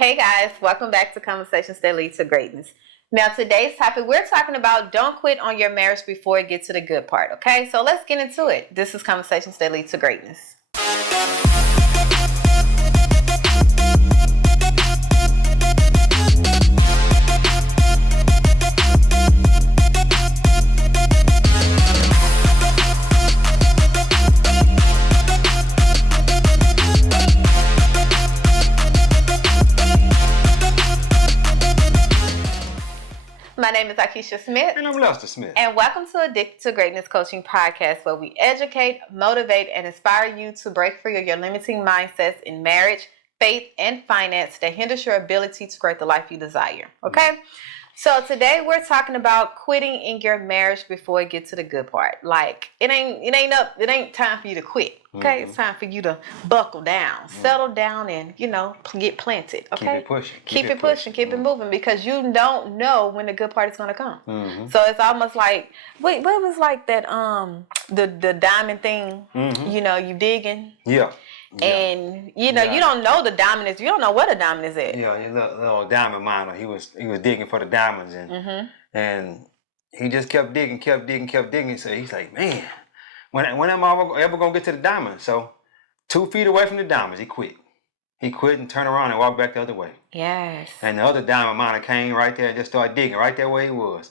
Hey guys, welcome back to Conversations That Lead to Greatness. Now, today's topic, we're talking about don't quit on your marriage before it gets to the good part, okay? So let's get into it. This is Conversations That Lead to Greatness. My name is Akeisha Smith. And I'm Lester Smith. And welcome to Addicted to Greatness Coaching Podcast, where we educate, motivate, and inspire you to break free of your limiting mindsets in marriage, faith, and finance that hinders your ability to create the life you desire. Okay? So today we're talking about quitting in your marriage before it gets to the good part. Like it ain't time for you to quit. Okay, It's time for you to buckle down, settle down, and get planted. Okay, Keep it pushing. Keep it pushing. Keep it moving, because you don't know when the good part is gonna come. So it's almost like what was like that the diamond thing. You digging. Yeah. And you don't know the diamond is. You don't know where the diamond is at. Yeah, a little diamond miner. He was digging for the diamonds, and he just kept digging. So he's like, man, when am I ever gonna get to the diamond? So 2 feet away from the diamonds, he quit. He quit and turned around and walked back the other way. Yes. And the other diamond miner came right there and just started digging right there where he was,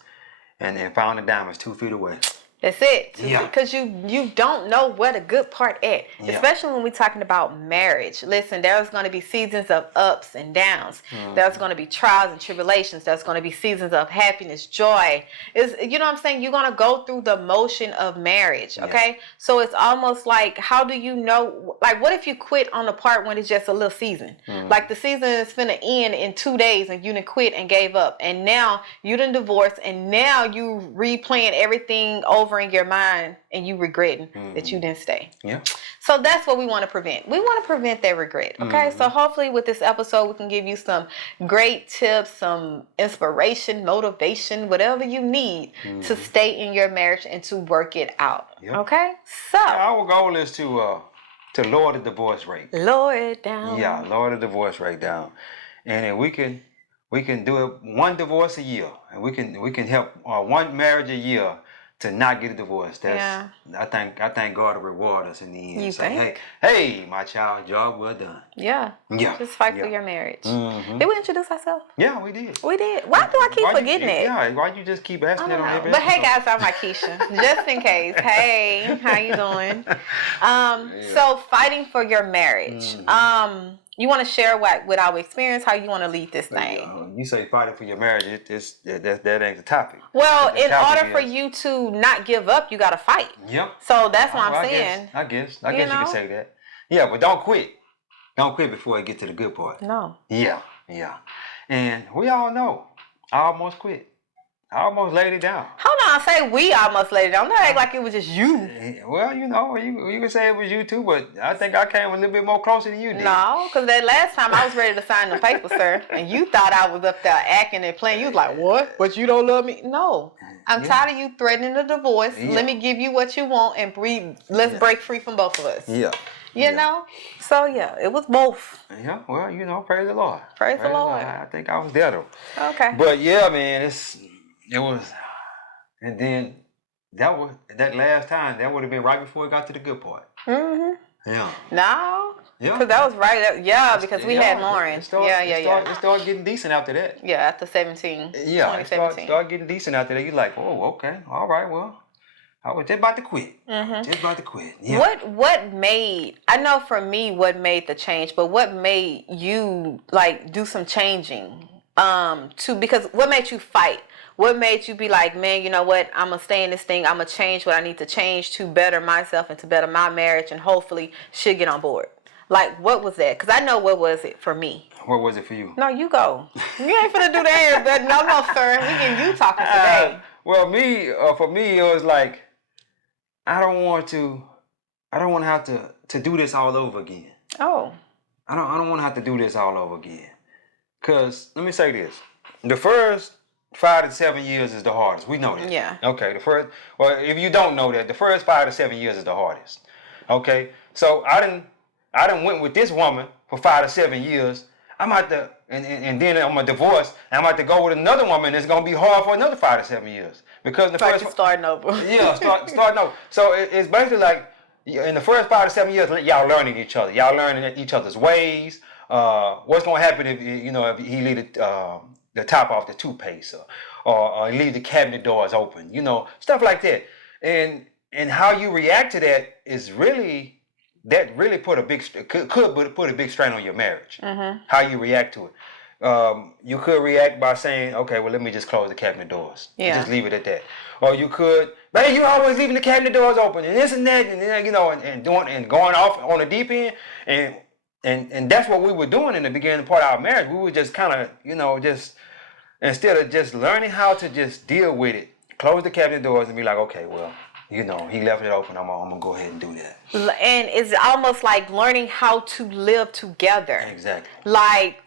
and found the diamonds 2 feet away. That's it. Yeah. Because you don't know where the good part at. Yeah. Especially when we're talking about marriage. Listen, there's going to be seasons of ups and downs. There's going to be trials and tribulations. There's going to be seasons of happiness, joy. You know what I'm saying? You're going to go through the motion of marriage, okay? Yeah. So it's almost like, how do you know? Like, what if you quit on the part when it's just a little season? Like, the season is finna end in 2 days and you done quit and gave up. And now you done divorced and now you replaying everything over in your mind and you regretting that you didn't stay. Yeah. So that's what we want to prevent. We want to prevent that regret. Okay. So hopefully with this episode we can give you some great tips, some inspiration, motivation, whatever you need to stay in your marriage and to work it out. Yep. Okay. So our goal is to lower the divorce rate. Lower it down. Yeah, lower the divorce rate down. And if we can do it one divorce a year, and we can help one marriage a year to not get a divorce. I think God will reward us in the end. You think? Hey, my child, job well done. Yeah. Just fight for your marriage. Did we introduce ourselves? Yeah, we did. We did. Why do I keep forgetting it? Yeah, why you just keep asking it on every But hey guys, I'm Akeisha. Just in case. Hey, how you doing? So fighting for your marriage. You want to share with our experience, how you want to lead this thing? You say fighting for your marriage, that ain't the topic. Well, in order for you to not give up, you got to fight. Yep. So that's what I'm saying. I guess you can say that. Yeah, but don't quit. Don't quit before it gets to the good part. No. Yeah. And we all know, I almost quit. I almost laid it down. Hold on, say we almost laid it down. Don't act like it was just you. Well, you can say it was you too, but I think I came a little bit more closer than you did. No, because that last time I was ready to sign the paper, sir, and you thought I was up there acting and playing. You was like, what? But you don't love me? No. I'm tired of you threatening a divorce. Yeah. Let me give you what you want and let's break free from both of us. Yeah. You know? So, it was both. Yeah, well, praise the Lord. Praise the Lord. I think I was there, though. Okay. But, yeah, man, it was, and then that last time, that would have been right before it got to the good part. Yeah. No. Yeah. Because that was right. Because we had Lauren. It started getting decent after that. Yeah, after 17. Yeah, 2017. It started getting decent after that. You're like, oh, okay, all right, well, I was just about to quit. Just about to quit. Yeah. What made, I know for me what made the change, but what made you like do some changing? Because what made you fight? What made you be like, man, you know what? I'm going to stay in this thing. I'm going to change what I need to change to better myself and to better my marriage, and hopefully she'll get on board. Like, what was that? Because I know what was it for me. What was it for you? No, you go. You ain't finna do that. No, sir. We getting you talking today. Well, for me, it was like, I don't want to have to do this all over again. Oh. I don't want to have to do this all over again. Because, let me say this. The first 5 to 7 years is the hardest. We know that. Yeah. Okay. If you don't know that, the first 5 to 7 years is the hardest. Okay. So I done went with this woman for 5 to 7 years. I'm about to, and then I'm gonna divorce, and I'm about to go with another woman. It's gonna be hard for another 5 to 7 years because the first starting over. yeah, starting over. So it's basically like in the first 5 to 7 years, y'all learning each other. Y'all learning each other's ways. What's gonna happen if if he leave the top off the toothpaste, or leave the cabinet doors open, stuff like that. And how you react to that is really put a big could put a big strain on your marriage. How you react to it. You could react by saying, okay, well, let me just close the cabinet doors. Yeah. Just leave it at that. Or you could, man, you always leaving the cabinet doors open and this and that, and and going off on the deep end. And that's what we were doing in the beginning part of our marriage. We were just kind of, just instead of just learning how to just deal with it, close the cabinet doors and be like, okay, well, he left it open. I'm gonna go ahead and do that. And it's almost like learning how to live together. Exactly. Like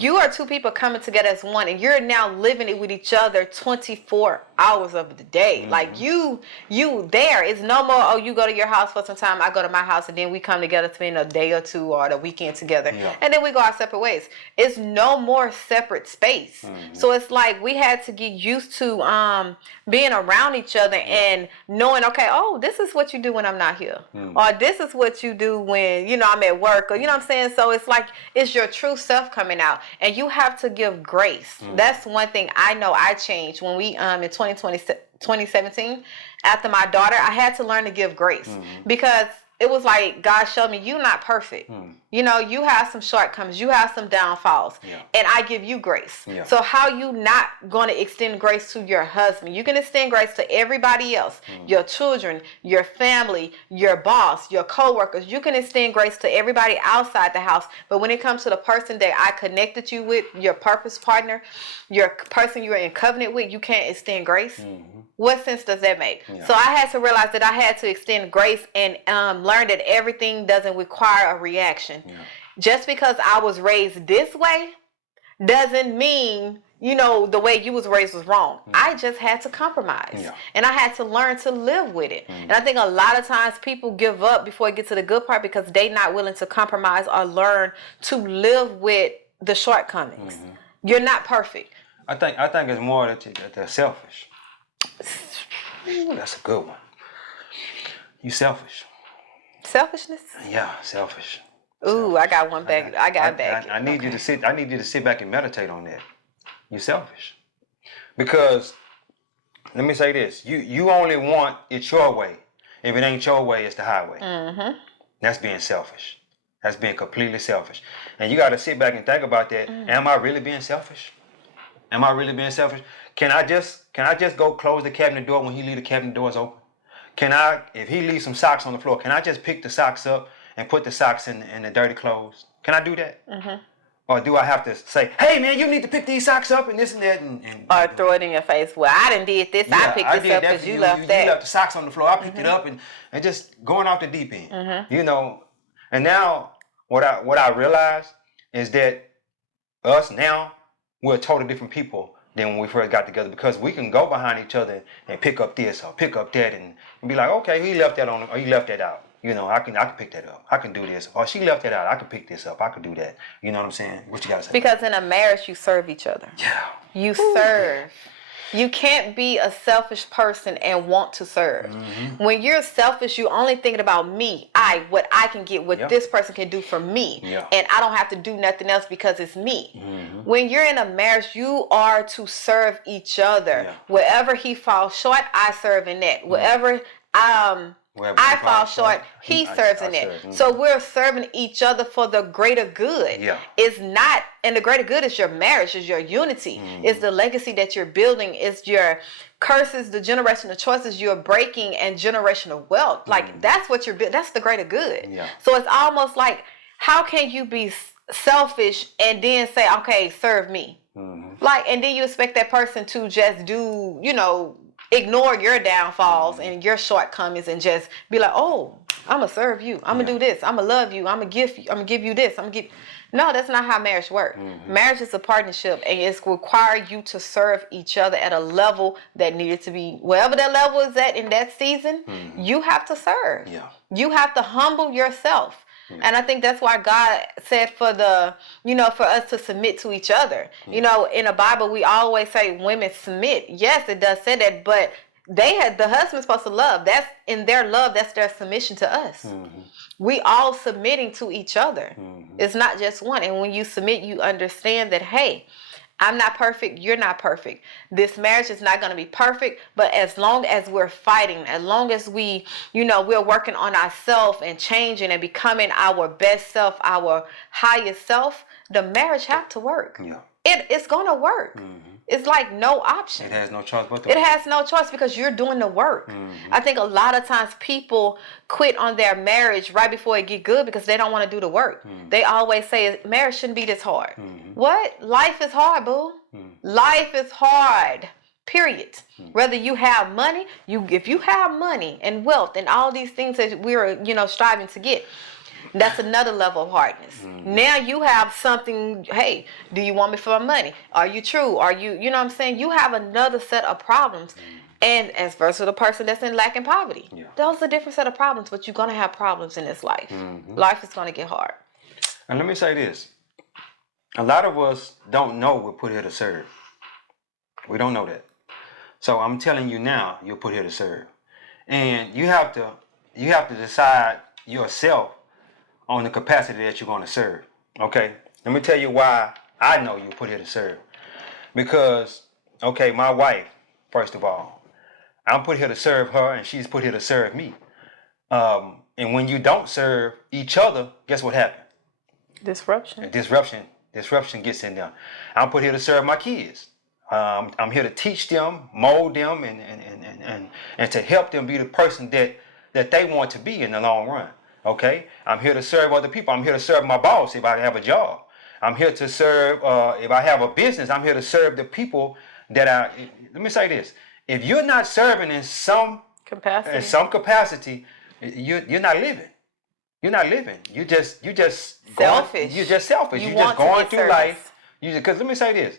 you are two people coming together as one, and you're now living it with each other 24 hours of the day. Like you there. It's no more, oh, you go to your house for some time, I go to my house, and then we come together to spend a day or two or the weekend together. Yeah. And then we go our separate ways. It's no more separate space. So it's like we had to get used to being around each other and knowing, okay, oh, this is what you do when I'm not here. Or this is what you do when, I'm at work, or what I'm saying? So it's like, it's your true self coming out, and you have to give grace. That's one thing I know I changed when we, in 2017, after my daughter, I had to learn to give grace because it was like, God showed me, you're not perfect. You have some shortcomings, you have some downfalls, and I give you grace. So how you not going to extend grace to your husband? You can extend grace to everybody else, your children, your family, your boss, your coworkers. You can extend grace to everybody outside the house. But when it comes to the person that I connected you with, your purpose partner, your person you're in covenant with, you can't extend grace. What sense does that make? So I had to realize that I had to extend grace and learn that everything doesn't require a reaction. Just because I was raised this way doesn't mean, the way you was raised was wrong. I just had to compromise. And I had to learn to live with it. And I think a lot of times people give up before it gets to the good part because they not willing to compromise or learn to live with the shortcomings. You're not perfect. I think it's more that they're selfish. Ooh, that's a good one. You selfish. Selfishness? Yeah, selfish. Ooh, I got one back. I got back. I need you to sit. I need you to sit back and meditate on that. You're selfish. Because let me say this: you only want it your way. If it ain't your way, it's the highway. That's being selfish. That's being completely selfish. And you got to sit back and think about that. Am I really being selfish? Am I really being selfish? Can I just go close the cabinet door when he leave the cabinet doors open? If he leaves some socks on the floor, can I just pick the socks up and put the socks in the dirty clothes? Can I do that? Or do I have to say, hey man, you need to pick these socks up and this and that? Or throw it in your face. Well, I done did this. I picked this up because you left that. You left the socks on the floor. I picked it up and just going off the deep end. And now what I realized is that us now, we're totally different people than when we first got together, because we can go behind each other and pick up this or pick up that and be like, okay, he left that on, or he left that out. I can pick that up. I can do this. Or she left that out. I can pick this up. I can do that. You know what I'm saying? What you gotta say? Because in a marriage, you serve each other. Yeah. You serve. You can't be a selfish person and want to serve. When you're selfish, you're only thinking about me. What I can get, what this person can do for me. And I don't have to do nothing else because it's me. When you're in a marriage, you are to serve each other. Wherever he falls short, I serve in that. Wherever I fall short, he serves in it. So we're serving each other for the greater good. It's not, and the greater good is your marriage, is your unity, is the legacy that you're building, is your curses, the generational choices you're breaking, and generational wealth. Like that's what you're building. That's the greater good. So it's almost like, how can you be selfish and then say, okay, serve me? And then you expect that person to just do, ignore your downfalls and your shortcomings and just be like, oh, I'm going to serve you. I'm going to do this. I'm going to love you. I'm going to give you this. No, that's not how marriage works. Marriage is a partnership, and it's require you to serve each other at a level that needed to be, wherever that level is at in that season, you have to serve. You have to humble yourself. And I think that's why God said for us to submit to each other. You know, in the Bible, we always say women submit. Yes, it does say that, but the husband's supposed to love. That's in their love. That's their submission to us. We all submitting to each other. It's not just one. And when you submit, you understand that, hey, I'm not perfect. You're not perfect. This marriage is not going to be perfect. But as long as we're fighting, as long as we're working on ourselves and changing and becoming our best self, our highest self, the marriage have to work. Yeah. It's going to work. It's like no option. It has no choice but to work. It has no choice because you're doing the work. I think a lot of times people quit on their marriage right before it get good because they don't want to do the work. They always say marriage shouldn't be this hard. What? Life is hard, boo. Life is hard. Period. Whether you have money, if you have money and wealth and all these things that we're striving to get, that's another level of hardness. Now you have something, hey, do you want me for my money? Are you true? Are you know what I'm saying? You have another set of problems. And as versus the person that's in lack and poverty. Those are a different set of problems, but you're going to have problems in this life. Life is going to get hard. And let me say this. A lot of us don't know we're put here to serve. We don't know that. So I'm telling you now, you're put here to serve. And you have to decide yourself on the capacity that you're going to serve. Okay? Let me tell you why I know you're put here to serve. Because, okay, my wife, first of all, I'm put here to serve her and she's put here to serve me. And when you don't serve each other, guess what happens? Disruption gets in there. I'm put here to serve my kids. I'm here to teach them, mold them, and to help them be the person that they want to be in the long run. Okay? I'm here to serve other people. I'm here to serve my boss if I have a job. I'm here to serve, if I have a business, I'm here to serve the people that are, let me say this. If you're not serving in some capacity, you're not living. You're not living. You just selfish. You're just selfish. You're just going through life. Because let me say this.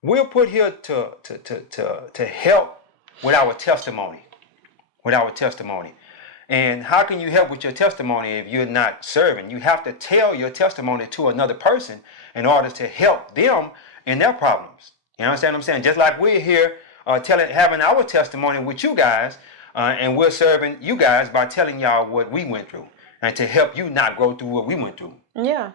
We're put here to help with our testimony. And how can you help with your testimony if you're not serving? You have to tell your testimony to another person in order to help them in their problems. You understand what I'm saying? Just like we're here having our testimony with you guys, and we're serving you guys by telling y'all what we went through and to help you not go through what we went through. Yeah.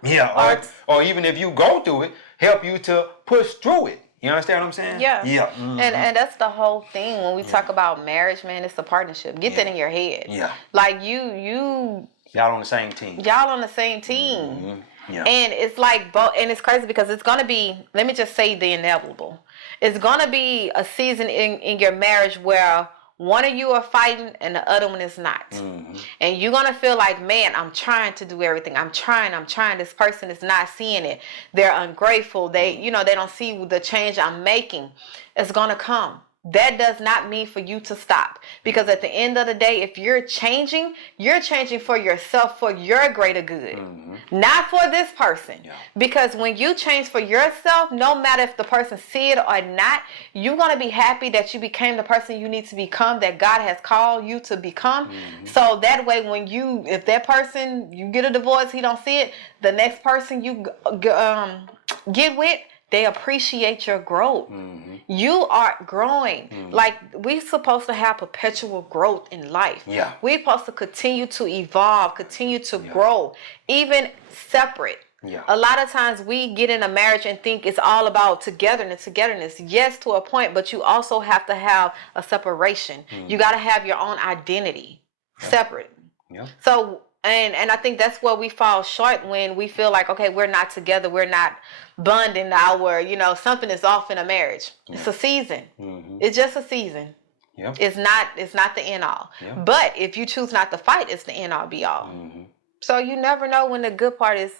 Or even if you go through it, help you to push through it. You understand what I'm saying? Yeah. Mm-hmm. And that's the whole thing when we talk about marriage, man. It's a partnership. Get that in your head. Yeah. Like y'all on the same team. Mm-hmm. Yeah. And it's like and it's crazy because it's gonna be. Let me just say the inevitable. It's gonna be a season in your marriage where one of you are fighting and the other one is not. And you're going to feel like, man, I'm trying to do everything. I'm trying. This person is not seeing it. They're ungrateful. They don't see the change I'm making. It's going to come. That does not mean for you to stop. Because at the end of the day, if you're changing for yourself, for your greater good. Not for this person. Yeah. Because when you change for yourself, no matter if the person see it or not, you're going to be happy that you became the person you need to become, that God has called you to become. So that way, if that person, you get a divorce, he don't see it, the next person you get with, they appreciate your growth. You are growing. Like, we're supposed to have perpetual growth in life. Yeah. We're supposed to continue to evolve, continue to grow, even separate. Yeah. A lot of times we get in a marriage and think it's all about togetherness. Yes, to a point, but you also have to have a separation. You got to have your own identity, separate. Yeah. So, and I think that's where we fall short when we feel like, okay, we're not together, we're not bonding something is off in a marriage. Yeah. It's a season. It's just a season. Yeah. It's not the end all. Yeah. But if you choose not to fight, it's the end all be all. So you never know when the good part is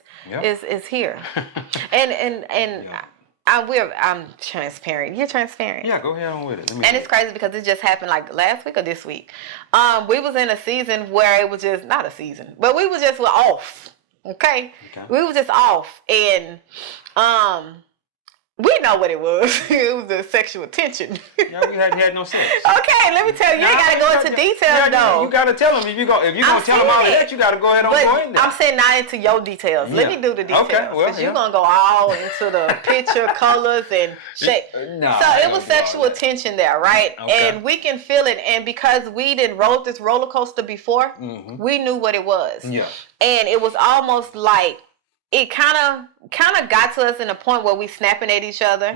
here. and I'm transparent. You're transparent. Yeah, go ahead on with it. And it's crazy because it just happened like last week or this week. We was in a season where it was just not a season, but we was just off. Okay. We were just off, and We know what it was. It was the sexual tension. No, you had no sex. Okay, let me tell you. You ain't gotta go into details though. You gotta tell them if you gonna tell them all that. You gotta go ahead and go in there. I'm saying not into your details. Let me do the details. Okay, well, you're gonna go all into the picture, colors, and shape. No, so it was sexual tension there, right? Okay. And we can feel it. And because we didn't roll this roller coaster before, we knew what it was. Yeah. And it was almost like it kind of got to us in a point where we snapping at each other,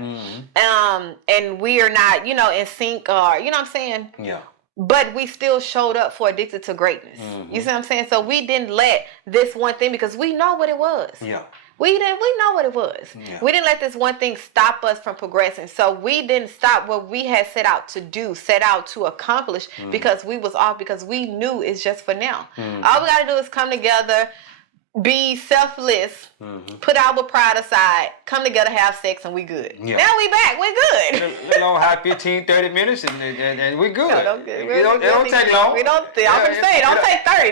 and we are not, in sync, or you know what I'm saying? Yeah. But we still showed up for Addicted to Greatness. You see what I'm saying? So we didn't let this one thing, because we know what it was. Yeah. We know what it was. Yeah. We didn't let this one thing stop us from progressing. So we didn't stop what we had set out to accomplish, because we was off, because we knew it's just for now. All we got to do is come together, be selfless, put our pride aside, come together, have sex, and we good. Yeah. Now we back, we good. Have 15, 30 minutes and we good. No, It don't take long. We don't. I'm gonna say, don't take 30.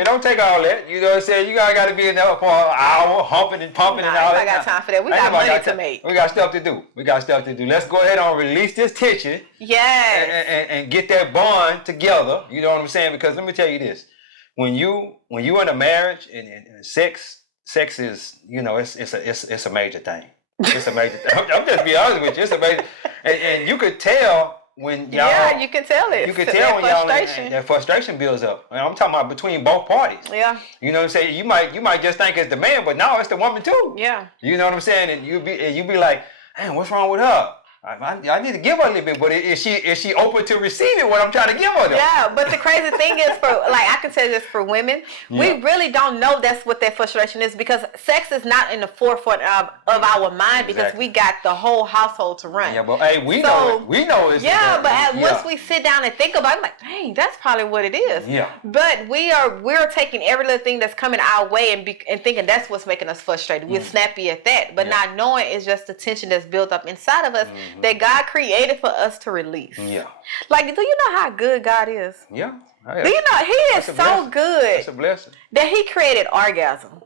It don't take all that. You know what I'm saying? You got to be in there for an hour, humping and pumping and all that. I got time for that. We got money to make. We got stuff to do. Let's go ahead and release this tension. Yes. And get that bond together. You know what I'm saying? Because let me tell you this. When you in a marriage and sex is, it's a major thing. It's a major thing. I'm just be honest with you. It's a major, and you could tell when y'all. Yeah, you can tell it. You can tell when y'all that frustration builds up. And I'm talking about between both parties. Yeah. You know what I'm saying? You might just think it's the man, but no, it's the woman too. Yeah. You know what I'm saying? And you be like, man, what's wrong with her? I need to give her a little bit, but is she open to receiving what I'm trying to give her? Though? Yeah, but the crazy thing is, I can say this for women, we really don't know that's what that frustration is, because sex is not in the forefront of our mind, because we got the whole household to run. Yeah, but hey, we know it's. Yeah, but once we sit down and think about it, I'm like, dang, that's probably what it is. Yeah. But we're taking every little thing that's coming our way and thinking that's what's making us frustrated. We're snappy at that, but not knowing it's just the tension that's built up inside of us that God created for us to release. Yeah. Like, do you know how good God is? Yeah. Do you know He is so good That's a blessing. that He created orgasm?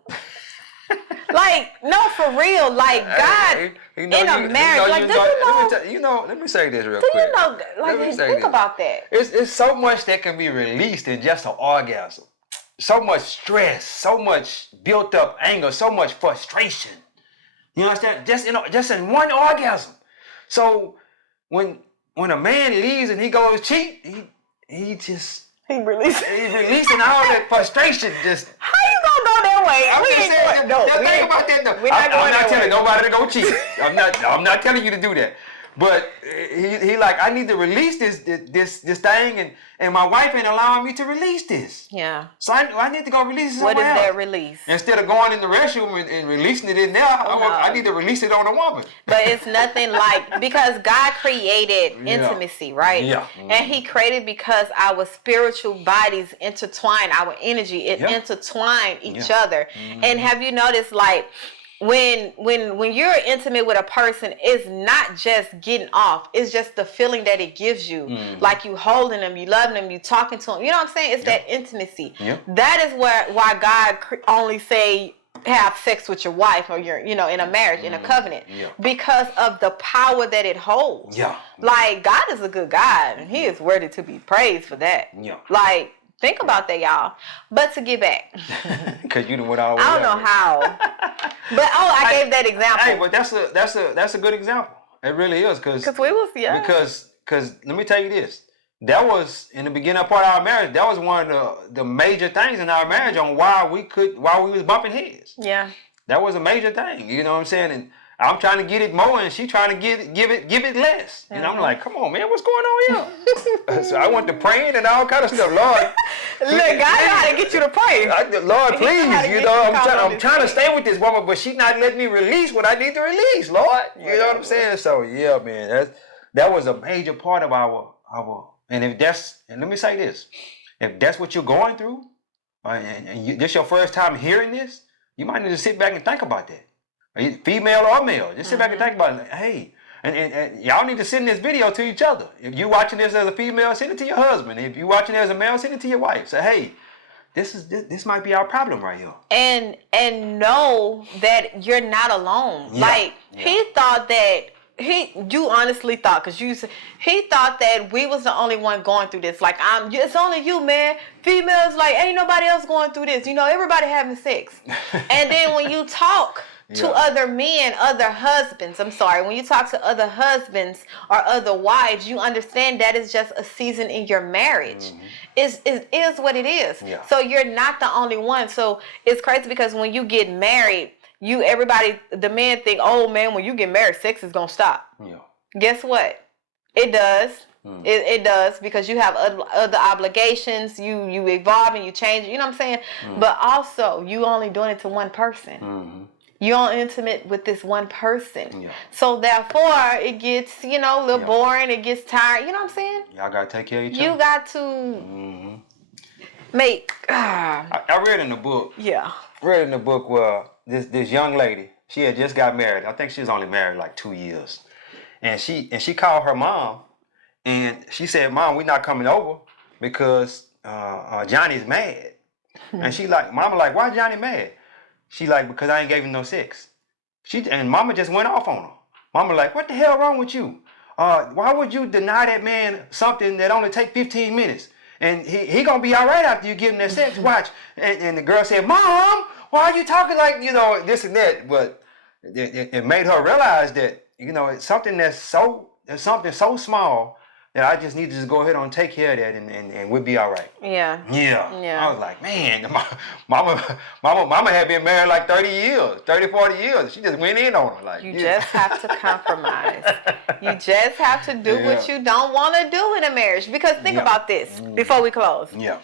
Like, no, for real. Like, God in a marriage. Like, let me say this real quick. Do you know? Like, think about that. It's so much that can be released in just an orgasm. So much stress, so much built up anger, so much frustration. You understand? Just in one orgasm. So when a man leaves and he goes cheat, he releasing all that frustration. Just how you gonna go that way? I'm just saying. Think about that though. I'm not telling nobody to go cheat. I'm not telling you to do that. But he like, I need to release this thing, and my wife ain't allowing me to release this. Yeah. So I need to go release it somewhere else. What is else. that release? Instead of going in the restroom and releasing it in there, I need to release it on a woman. But it's nothing like, because God created intimacy, right? Yeah. And He created because our spiritual bodies intertwine, our energy, intertwine each other. And have you noticed, like, when you're intimate with a person, it's not just getting off. It's just the feeling that it gives you. Like, you holding them, you loving them, you talking to them. You know what I'm saying? It's that intimacy. That is why God only say have sex with your wife, or you're, in a marriage, in a covenant, because of the power that it holds. Like, God is a good God, and He is worthy to be praised for that. Like, think about that, y'all. But to get back, because you done went all the way. I don't know how, but I gave that example. Hey, but that's a good example. It really is, because we was because let me tell you this. That was in the beginning part of our marriage. That was one of the major things in our marriage on why we was bumping heads. Yeah. That was a major thing. You know what I'm saying? And I'm trying to get it more, and she trying to give it less. And I'm like, come on, man, what's going on here? So I went to praying and all kind of stuff. Lord, look, God know how to get you to pray. Lord, please, I'm trying to stay with this woman, but she not letting me release what I need to release, Lord. You know what I'm saying? So yeah, man, that was a major part of our. And let me say this, if that's what you're going through, and this your first time hearing this, you might need to sit back and think about that. Female or male, just sit back and think about it. Hey, and y'all need to send this video to each other. If you watching this as a female, send it to your husband. If you watching it as a male, send it to your wife. Say, hey, this might be our problem right here. And know that you're not alone. Yeah. Like he thought that you honestly thought, because he thought that we was the only one going through this. Like, it's only you, man. Females, like, ain't nobody else going through this. You know, everybody having sex. And then when you talk to other men, other husbands, when you talk to other husbands or other wives, you understand that is just a season in your marriage. It is what it is. Yeah. So you're not the only one. So it's crazy because when you get married, the men think, oh man, when you get married, sex is gonna stop. Yeah. Guess what? It does. It does, because you have other obligations. You evolve and you change. You know what I'm saying? But also, you only doing it to one person. You're all intimate with this one person. Yeah. So therefore, it gets, a little boring. It gets tired. You know what I'm saying? Y'all gotta take care of each other. You got to make. I read in the book. Yeah. Read in the book where this young lady, she had just got married. I think she was only married like 2 years, and she called her mom, and she said, "Mom, we're not coming over because Johnny's mad." And she like, Mama like, "Why Johnny mad?" She like, "Because I ain't gave him no sex." And Mama just went off on her. Mama like, "What the hell wrong with you? Why would you deny that man something that only take 15 minutes? And he gonna be all right after you give him that sex. Watch." And the girl said, "Mom, why are you talking like, this and that?" But it made her realize that, it's something something so small that I just need to just go ahead and take care of that, and we'll be all right. Yeah. I was like, man, mama had been married like 30 years, 30, 40 years. She just went in on her. Like, you just have to compromise. You just have to do what you don't want to do in a marriage. Because think about this before we close. Yeah.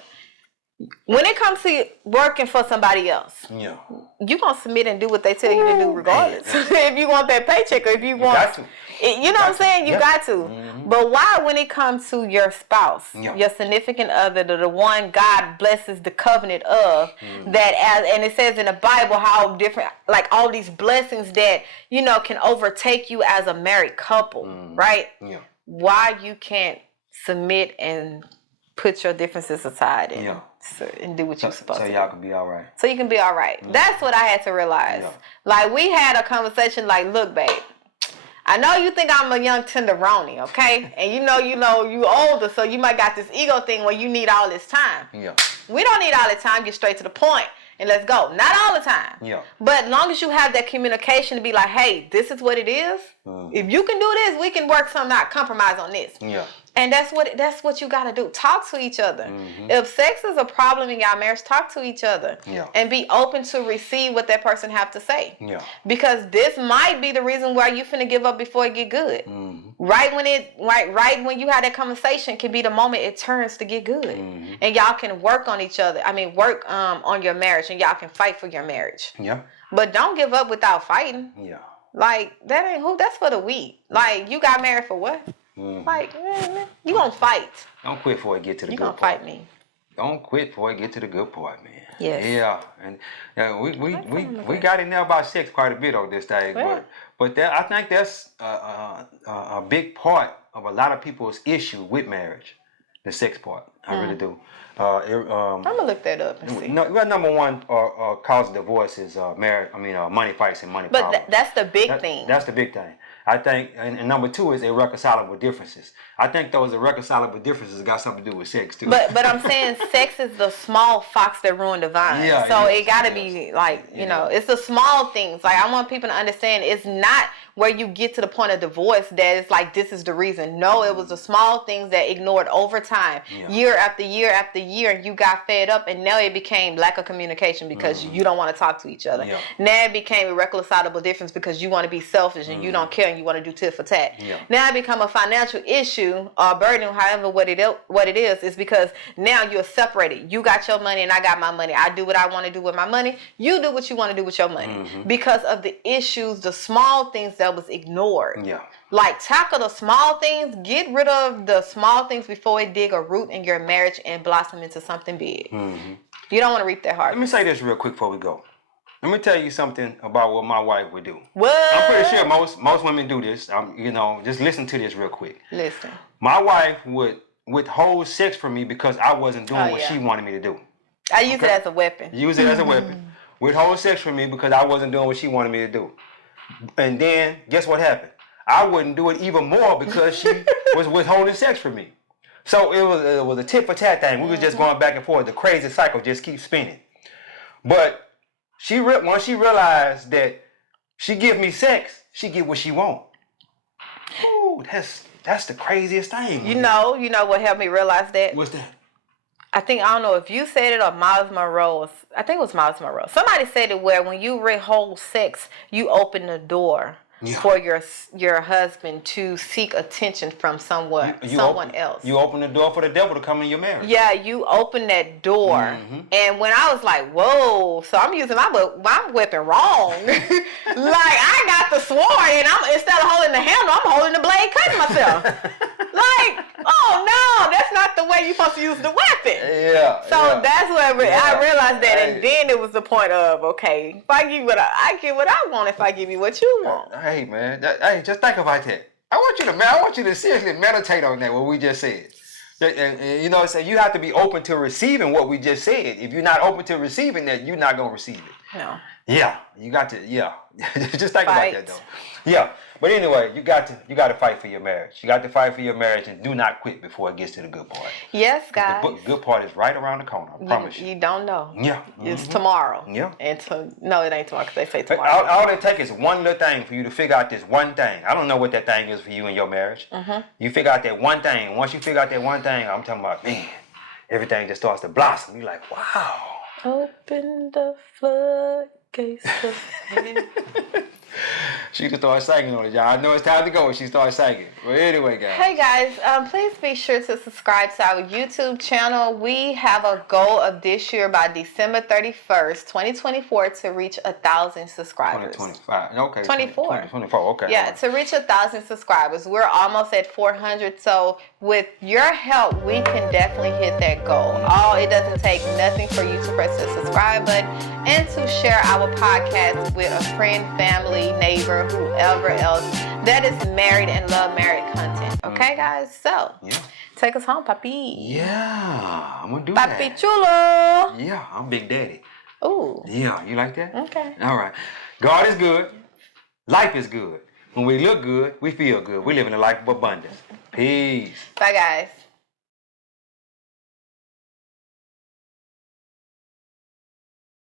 When it comes to working for somebody else, you're going to submit and do what they tell you to do regardless. If you want that paycheck, or if you want... got to. You know what I'm saying? You got to. But why, when it comes to your spouse, your significant other, the one God blesses the covenant of, and it says in the Bible how different, like all these blessings that, can overtake you as a married couple, right? Yeah. Why you can't submit and put your differences aside and do what you're supposed to do. So y'all can be all right. So you can be all right. That's what I had to realize. Yeah. Like, we had a conversation like, look, babe, I know you think I'm a young tenderoni, okay? And you older, so you might got this ego thing where you need all this time. Yeah. We don't need all the time. Get straight to the point and let's go. Not all the time. Yeah. But as long as you have that communication to be like, hey, this is what it is. If you can do this, we can work something out. Compromise on this. Yeah. And that's what you gotta do. Talk to each other. If sex is a problem in your marriage, talk to each other. Yeah. And be open to receive what that person have to say. Yeah. Because this might be the reason why you finna give up before it get good. Right when you have that conversation can be the moment it turns to get good. And y'all can work on each other. Work on your marriage, and y'all can fight for your marriage. Yeah. But don't give up without fighting. Yeah. Like, that ain't who. That's for the weak. Like, you got married for what? Like, you gonna fight. Don't quit before it get to the good part. You gonna fight me. Don't quit before it get to the good part, man. Yes. Yeah. And we got in there about sex quite a bit on this thing. But I think that's a big part of a lot of people's issue with marriage. The sex part. I really do. I'm gonna look that up and see. Number one cause of divorce is money fights and money problems. But that's the big thing. That's the big thing. I think, and number two is irreconcilable differences. I think those irreconcilable differences got something to do with sex too. But I'm saying sex is the small fox that ruined the vine. Yeah, so it gotta be like, it's the small things. Like, I want people to understand it's not where you get to the point of divorce that it's like this is the reason. No, it was the small things that ignored over time, year after year after year, and you got fed up, and now it became lack of communication because you don't want to talk to each other. Yeah. Now it became irreconcilable difference because you want to be selfish and you don't care and you want to do tit for tat. Yeah. Now it become a financial issue or burden, however what it is because now you're separated. You got your money and I got my money. I do what I want to do with my money. You do what you want to do with your money because of the issues, the small things that was ignored. Yeah. Like, tackle the small things, get rid of the small things before it dig a root in your marriage and blossom into something big. You don't want to reap that harvest. Let me say this real quick before we go. Let me tell you something about what my wife would do. What? I'm pretty sure most women do this. Just listen to this real quick. Listen. My wife would withhold sex from me because I wasn't doing what she wanted me to do. I use it as a weapon. Use it as a weapon. Withhold sex from me because I wasn't doing what she wanted me to do. And then, guess what happened? I wouldn't do it even more because she was withholding sex from me. So it was a tit for tat thing. We was just going back and forth. The crazy cycle just keeps spinning. But once she realized that she give me sex, she get what she want. Ooh, that's the craziest thing. You know what helped me realize that? What's that? I don't know if you said it or Miles Monroe. I think it was Miles Monroe. Somebody said it where when you withhold sex, you open the door for your husband to seek attention from someone else. You open the door for the devil to come in your marriage. Yeah, you open that door. Mm-hmm. And when I was like, whoa, so I'm using my weapon wrong. Like, I got the sword and instead of holding the handle, I'm holding the blade cutting myself. Like, oh no, that's not the way you're supposed to use the weapon. Yeah. So that's where I realized that, and then it was the point of, okay, if I give you I get what I want if I give you what you want. Hey man, just think about that. I want you to seriously meditate on that, what we just said. And so you have to be open to receiving what we just said. If you're not open to receiving that, you're not gonna receive it. No. Yeah, you got to. Yeah, just think about that though. Yeah, but anyway, you got to fight for your marriage. You got to fight for your marriage, and do not quit before it gets to the good part. Yes, guys. The good part is right around the corner. I promise you. You don't know. Yeah. It's tomorrow. Yeah. No, it ain't tomorrow because they say tomorrow. All it takes is one little thing for you to figure out this one thing. I don't know what that thing is for you in your marriage. Mm-hmm. You figure out that one thing. Once you figure out that one thing, I'm talking about, man, everything just starts to blossom. You're like, wow. Open the floodgates of heaven. She just started singing on it, y'all. I know it's time to go. She started singing. But anyway, guys. Hey, guys. Please be sure to subscribe to our YouTube channel. We have a goal of this year by December 31st, 2024 to reach 1,000 subscribers. 2025. Okay. 24. 24. Okay. Yeah, to reach 1,000 subscribers. We're almost at 400. So with your help, we can definitely hit that goal. It doesn't take nothing for you to press the subscribe button and to share our podcast with a friend, family, neighbor, whoever else that is married and love married content. Okay, guys? So, take us home, papi. Yeah, I'm going to do Papi that. chulo. Yeah, I'm Big Daddy. Ooh. Yeah, you like that? Okay. All right. God is good. Life is good. When we look good, we feel good. We live in a life of abundance. Peace. Bye, guys.